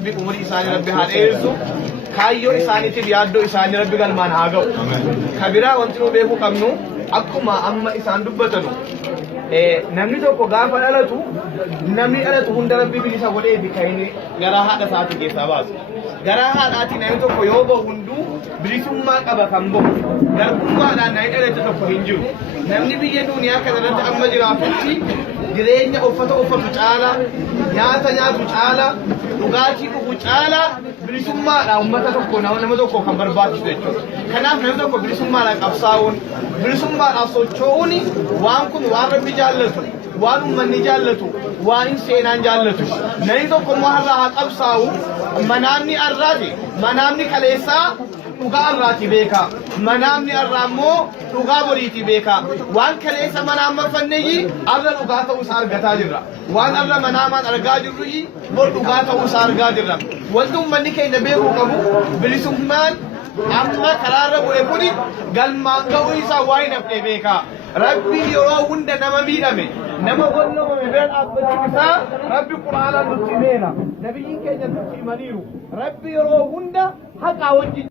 ربي أمري إساني ربي هالإيرسو كايو إساني تبيادو إساني ربي قلمان هاقو كبيرا وانتنو بيكو قمنو أكما أما إسان دبتنو namni tokko gaafa dhalatu namni dhalatu hunda rabbi bilisa godhee bikaine garaa haadha isaati keessaa baasu garaa haadhaati namni tokko yoo bahu hunduu bilisummaa qaba kan bahu garbummaadhaan namni dhalate tokko hin jiru namni biyya duniyaa kanarratti amma jiraatutti jireenya uffata uffatu caala nyaata nyaatu caala dhugaatii dhugu caala bilisummaadhaan uummata tokko nama tokko kan barbaachisu jechuudha kanaaf namni tokko bilisummaadhaan qabsaa'uun bilisummaadhaan socho'uun waan kun waan rabbi jaallatu waan ummanni jaallatu waan seenaan jaallatu namni tokko immoo har'aa haa qabsaa'u manaamni arraati manaamni kaleessaa dhugaa arraati beeka manaamni arraa immoo dhugaa boriiti beeka waan kaleessa manaammanfanneeyyi arra dhugaa ta'uu isaa argataa jirra waan arra manaamaan argaa jirruyi bor dhugaa ta'uu isaa argaa jirra wanti ummanni keenya beekuu qabu bilisummaan amma karaarra bu'e kuni galmaan ga'uu isaa waa hin hafne beeka rabbi yeroo hunda nama miidhame nama wallabame bira dhaabbachuu isaa rabbi quraanaan nutti himeera nabiyyiin keenya nutti himaniiru rabbi yeroo hunda haqaa wajjin